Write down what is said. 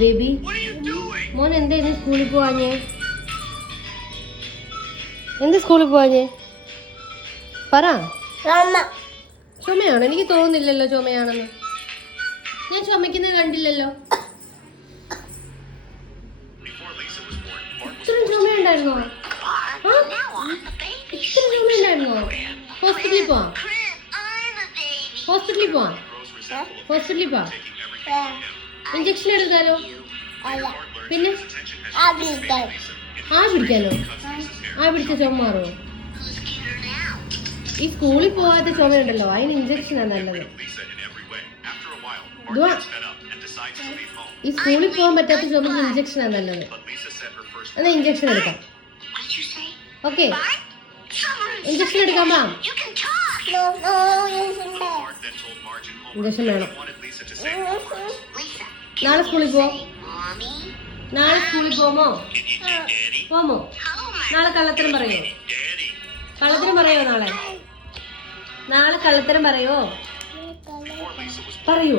Baby മോൻ എന്താ ഇന്ന് സ്കൂളിൽ പോവാഞ്ഞേ? എന്ത് സ്കൂളിൽ പോവാഞ്ഞേ? പറ. ചുമയാണോ? എനിക്ക് തോന്നുന്നില്ലല്ലോ ചുമയാണെന്ന്. ഞാൻ ചുമക്കുന്നത് കണ്ടില്ലല്ലോ. ഇത്രയും ചുമയുണ്ടായിരുന്നോ? ഇത്രയും ചുമയുണ്ടായിരുന്നോ? ഹോസ്പിറ്റലിൽ പോവാം. ഹോസ്പിറ്റലിൽ പോവാം. ഹോസ്പിറ്റലിൽ പോവാം. ഇഞ്ചക്ഷൻ എടുത്താലോ? പിന്നെ ആ പിടിക്കാനോ? ആ പിടിച്ച ചുമ മാറുമോ? ഈ സ്കൂളിൽ പോവാത്ത ചുമയുണ്ടല്ലോ, അതിന് ഇഞ്ചക്ഷനാണ് നല്ലത്. ഈ സ്കൂളിൽ പോകാൻ പറ്റാത്ത ചുമക്ക് ഇഞ്ചക്ഷനാണ് നല്ലത്. എന്നാ ഇഞ്ചക്ഷൻ എടുക്കാം. ഓക്കെ, ഇഞ്ചക്ഷൻ എടുക്കാൻ പാ. ഇഞ്ചക്ഷൻ വേണം. നാളെ സ്കൂളിൽ പോവോ? നാളെ സ്കൂളിൽ പോമോ? പോമോ? നാളെ കള്ളത്തരം പറയോ? കള്ളത്തരം പറയോ? നാളെ കള്ളത്തരം പറയോ? പറയൂ.